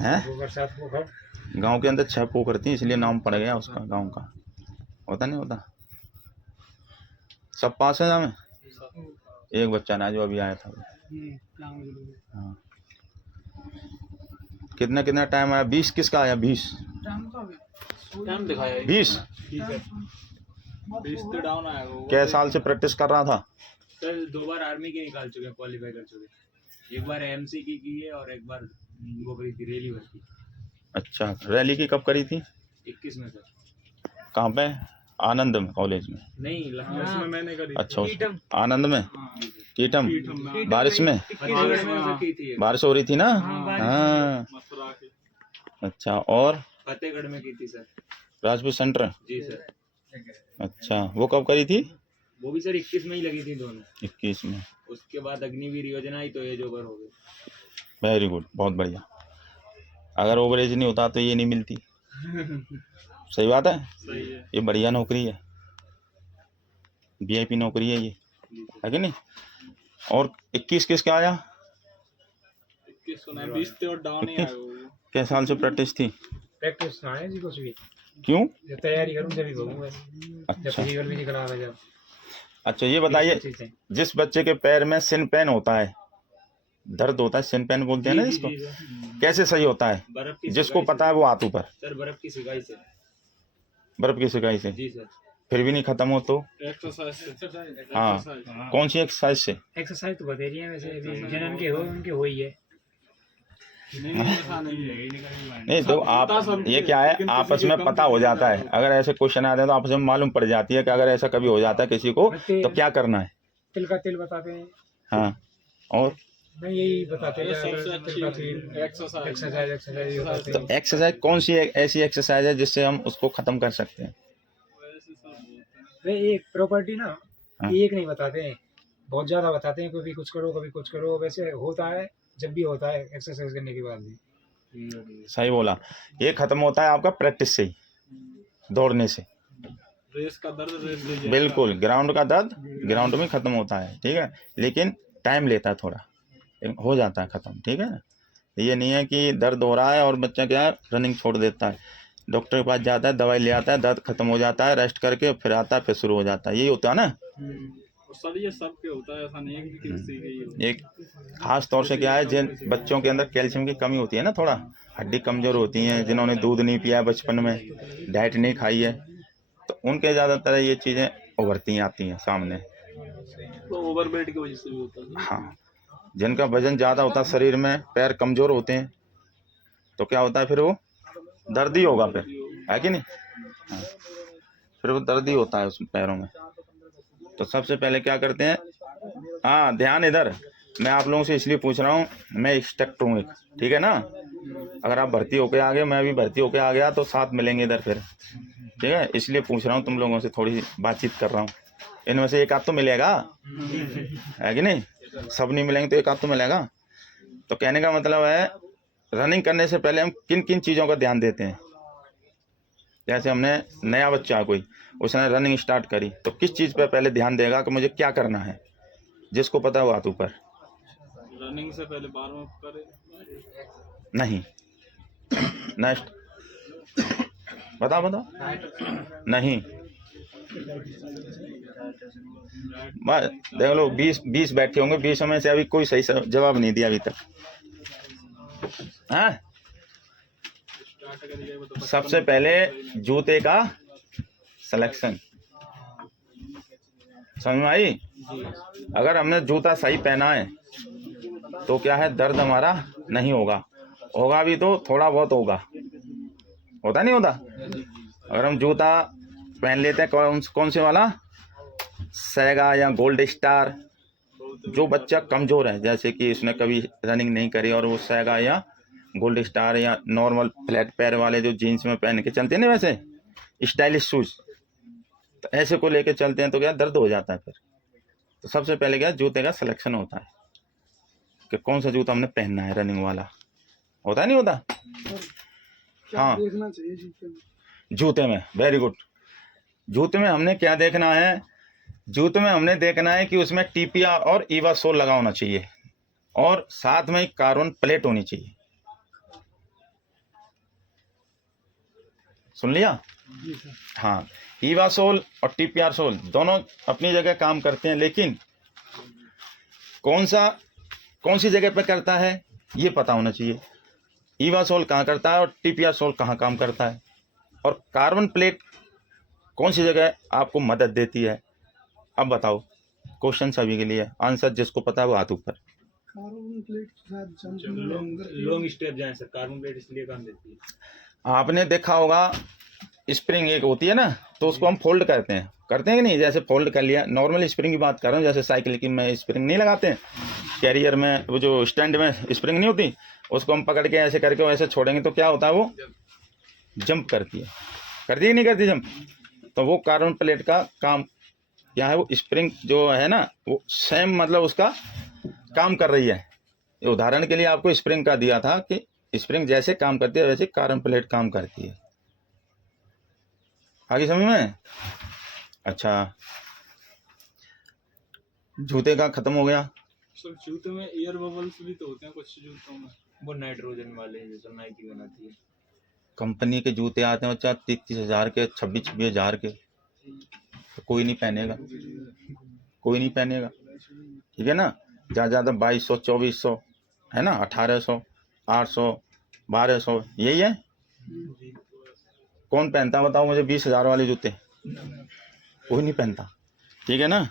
हैं। पोखर गांव के अंदर 6 पोखर थी, इसलिए नाम पड़ गया उसका गांव का। होता नहीं होता। सब पास है में। एक बच्चा ना जो अभी आया था। हाँ। कितना कितना टाइम आया? 20 किसका आया? 20 टाइम दिखाया 20 तो डाउन आया वो। कै साल से प्रैक्टिस कर रहा था? सर 2 बार आर्मी की निकाल चुके हैं, क्वालिफाई कर चुके हैं। एक बार एमसी की है और एक बार वो करी थी रैली भर्ती। अच्छा, रैली की कब करी थी? 21 में सर। कहाँ पे? आनंद में, कॉलेज में? नहीं, लखनऊ में मैंने करी। अच्छा, आनंद में, कीटम। बारिश में? बारिश हो रही थी ना? हाँ। अच्छा, और फतेहगढ़ में की थी सर। राजपूत सेंटर? जी सर। अच्छा, वो कब करी थी? वो भी सर 21 में ही लगी थी दोनों। 21 में। उसके बाद अग्निवीर योजना आई तो एज ओवर हो गई। वेरी गुड, बहुत बढ़िया। अगर ओवर एज नहीं होता तो ये नहीं मिलती। सही बात है। सही है। ये बढ़िया नौकरी है, वीआईपी नौकरी है ये, है कि नहीं? और 21 किसका आया? 21 को नहीं, 20 तो डाउन ही आया वो। क्या साल से प्रैक्टिस थी? प्रैक्टिस ना है जी कुछ भी। क्यों? जब तैयारी करूं जब ही करूंगा। अच्छा। जब फिजिकल भी निकला है जब। अच्छा, ये बताइए, जिस बच्चे के पैर में सिन पेन होता है, दर्द होता है, सिन पेन बोलते हैं ना इसको, कैसे सही होता है? जिसको पता है वो हाथ ऊपर। सर बर्फ की सिकाई से। बर्फ की सिकाई से? जी सर। फिर भी नहीं खत्म हो तो? एक्सरसाइज से। हाँ, कौन सी एक्सरसाइज से? एक्सरसाइज तो बता रही है वैसे, जनन के हो उनके हो ही है। नहीं तो आप, ये क्या है, आपस में पता हो जाता है। अगर ऐसे क्वेश्चन आते हैं तो आपस में मालूम पड़ जाती है कि अगर ऐसा कभी हो जाता है किसी को तो क्या करना है। तिल का तेल बताते हैं। हाँ, और नहीं यही बताते हैं एक्सरसाइज। तो एक्सरसाइज कौन सी ऐसी एक्सरसाइज है जिससे हम उसको खत्म कर सकते हैं? वे एक प्रॉपर्टी ना, एक नहीं बताते हैं, बहुत ज्यादा बताते हैं। कभी कुछ करो कभी कुछ करो, वैसे होता है जब भी होता है एक्सरसाइज करने के बाद भी। सही बोला। ये खत्म होता है आपका प्रैक्टिस से ही, दौड़ने से। रेस का दर्द रेस में। बिल्कुल, ग्राउंड का दर्द ग्राउंड में खत्म होता है, ठीक है, लेकिन टाइम लेता है थोड़ा, हो जाता है खत्म, ठीक है ना। ये नहीं है कि दर्द हो रहा है और बच्चा क्या है रनिंग छोड़ देता है, डॉक्टर के पास जाता है, दवाई ले आता है, दर्द खत्म हो जाता है, रेस्ट करके फिर आता है, फिर शुरू हो जाता है, यही होता है ना। सर ये सबके होता है, ऐसा नहीं है कि किसी के ही होता है। एक खास तौर से क्या है, जिन बच्चों के अंदर कैल्शियम की कमी होती है ना, थोड़ा हड्डी कमजोर होती है, जिन्होंने दूध नहीं पिया बचपन में, डाइट नहीं खाई है, तो उनके ज़्यादातर ये चीज़ें उभरती आती हैं सामने। तो ओवरवेट की वजह से भी होता है। हाँ, जिनका वजन ज़्यादा होता है शरीर में, पैर कमज़ोर होते हैं, तो क्या होता है फिर वो दर्द ही होगा फिर, है कि नहीं। हाँ, फिर वो दर्द ही होता है उस पैरों में। तो सबसे पहले क्या करते हैं, हाँ ध्यान इधर, मैं आप लोगों से इसलिए पूछ रहा हूँ, मैं इंस्ट्रक्टर हूँ एक, ठीक है ना। अगर आप भर्ती होके आ गए, मैं भी भर्ती होके आ गया, तो साथ मिलेंगे इधर फिर, ठीक है। इसलिए पूछ रहा हूँ तुम लोगों से, थोड़ी बातचीत कर रहा हूँ। इनमें से एक आध तो मिलेगा, है कि नहीं। सब नहीं मिलेंगे तो एक आध तो मिलेगा। तो कहने का मतलब है, रनिंग करने से पहले हम किन किन चीज़ों का ध्यान देते हैं। जैसे हमने नया बच्चा कोई, उसने रनिंग स्टार्ट करी, तो किस चीज़ पर पहले ध्यान देगा कि मुझे क्या करना है, जिसको पता है वो हाथ ऊपर। रनिंग से पहले वार्म अप करे। नहीं, नेक्स्ट बताओ बताओ। नहीं, बस देख लो, 20 बैठे होंगे, 20 में से अभी कोई सही जवाब नहीं दिया अभी तक। हाँ, सबसे पहले जूते का सिलेक्शन, समझ में आई। अगर हमने जूता सही पहना है तो क्या है, दर्द हमारा नहीं होगा, होगा भी तो थोड़ा बहुत होगा, होता नहीं होता। अगर हम जूता पहन लेते हैं कौन से वाला, सेगा या गोल्ड स्टार, जो बच्चा कमज़ोर है, जैसे कि इसने कभी रनिंग नहीं करी, और वो सेगा या गोल्ड स्टार या नॉर्मल फ्लैट पैर वाले जो जीन्स में पहन के चलते हैं ना, वैसे स्टाइलिश शूज़, तो ऐसे को लेके चलते हैं तो क्या दर्द हो जाता है फिर। तो सबसे पहले क्या जूते का सिलेक्शन होता है कि कौन सा जूता हमने पहनना है, रनिंग वाला, होता नहीं होता। हाँ, जूते में, वेरी गुड। जूते में हमने क्या देखना है, जूते में हमने देखना है कि उसमें टीपिया और ईवा सोल लगा होना चाहिए, और साथ में कार्बन प्लेट होनी चाहिए, सुन लिया? हाँ, ईवा सोल और टीपीआर सोल दोनों अपनी जगह काम करते हैं, लेकिन कौन सी जगह पे करता है ये पता होना चाहिए। ईवा सोल कहाँ करता है और टीपीआर सोल कहाँ काम करता है, और कार्बन प्लेट कौन सी जगह आपको मदद देती है। अब बताओ, क्वेश्चन सभी के लिए, आंसर जिसको पता है वो हाथ ऊपर। कार्बन प्लेट लॉन्ग स्टेप जाए सर, कार्बन प्लेट इसलिए काम देती है। आपने देखा होगा स्प्रिंग एक होती है ना, तो उसको हम फोल्ड करते हैं कि नहीं, जैसे फोल्ड कर लिया। नॉर्मल स्प्रिंग की बात कर रहा हूँ, जैसे साइकिल की में स्प्रिंग नहीं लगाते हैं, कैरियर में वो जो स्टैंड में स्प्रिंग नहीं होती, उसको हम पकड़ के ऐसे करके ऐसे छोड़ेंगे तो क्या होता है, वो जंप करती है नहीं करती जंप। तो वो कार्बन प्लेट का काम क्या है, वो स्प्रिंग जो है ना वो सेम मतलब उसका काम कर रही है। उदाहरण के लिए आपको स्प्रिंग का दिया था कि स्प्रिंग जैसे काम करती है वैसे कार्बन प्लेट काम करती है। आगे समझ में? अच्छा, जूते का खत्म हो गया। सर जूते में एयर बबल्स भी तो होते हैं कुछ जूतों में। वो नाइट्रोजन वाले हैं जो नाइकी बनाती है। कंपनी के जूते आते हैं बच्चा 30,000 के, 26,000 के, तो कोई नहीं पहनेगा, ठीक है ना। ज़्यादा 2200 2400 है ना, 1800 800 1200 यही है। कौन पहनता बताओ मुझे 20,000 वाले जूते? कोई नहीं पहनता, ठीक है ना।